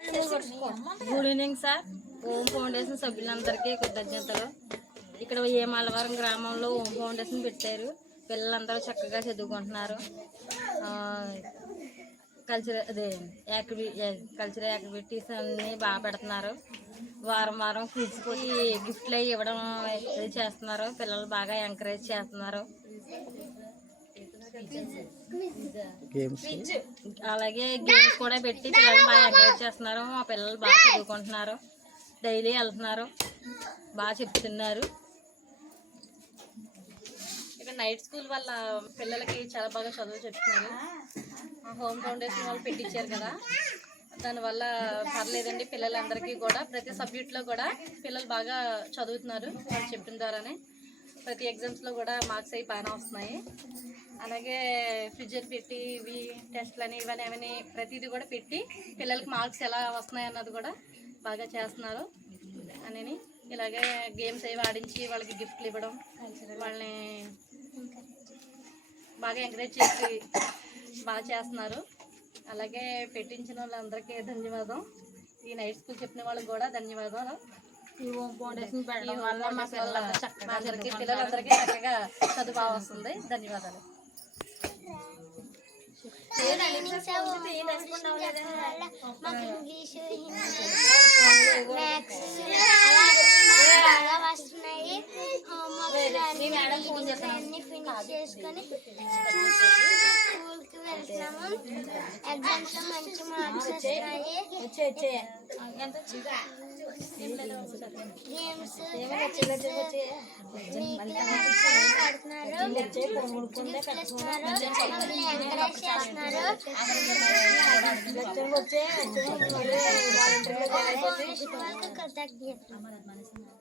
Good evening sir. Om foundation సభ్యులందరికీ కృతజ్ఞతలు. ఇక్కడ ఏమాలవరం గ్రామంలో ఓం ఫౌండేషన్ పెట్టారు. పిల్లలందరూ చక్కగా చదువుకుంటున్నారు. కల్చరల్ యాక్టివిటీస్ అన్నీ బాగా పెడుతున్నారు. వారం వారం క్విజ్ పోటీ గిఫ్ట్లు అవి ఇవ్వడం ఇది చేస్తున్నారు. పిల్లలు బాగా ఎంకరేజ్ చేస్తున్నారు. అలాగే గేమ్స్ కూడా పెట్టి పిల్లలు బాగా ఎంకరేజ్ చేస్తున్నారు. మా పిల్లలు బాగా చదువుకుంటున్నారు. డైలీ వెళ్తున్నారు, బాగా చెప్తున్నారు. ఇక్కడ నైట్ స్కూల్ వల్ల పిల్లలకి చాలా బాగా చదువు చెప్తున్నారు. హోమ్ ఫౌండేషన్ వాళ్ళు పెట్టించారు కదా, దానివల్ల పర్లేదండి. పిల్లలందరికీ కూడా ప్రతి సబ్జెక్ట్లో కూడా పిల్లలు బాగా చదువుతున్నారు. వాళ్ళు చెప్పిన ద్వారానే ప్రతి ఎగ్జామ్స్లో కూడా మార్క్స్ అవి బాగానే వస్తున్నాయి. అలాగే ఫ్రిడ్జర్ పెట్టి ఇవి టెస్ట్లని ఇవన్నీ అవన్నీ ప్రతిదీ కూడా పెట్టి పిల్లలకి మార్క్స్ ఎలా వస్తున్నాయి అన్నది కూడా బాగా చేస్తున్నారు అని. ఇలాగే గేమ్స్ అవి ఆడించి వాళ్ళకి గిఫ్ట్లు ఇవ్వడం, వాళ్ళని బాగా ఎంకరేజ్ చేసి బాగా చేస్తున్నారు. అలాగే పెట్టించిన వాళ్ళందరికీ ధన్యవాదం. ఈ నైట్ స్కూల్ చెప్పిన వాళ్ళకి కూడా ధన్యవాదాలు. ఈ హోమ్ ఫౌండేషన్ పెట్టడం వల్ల మా పిల్లలందరికీ చక్కగా చదువు బాగా వస్తుంది. ధన్యవాదాలు. ఎగ్జామ్స్ లో మంచి మార్క్స్ వస్తాయి. గేమ్స్ కృతజ్ఞత.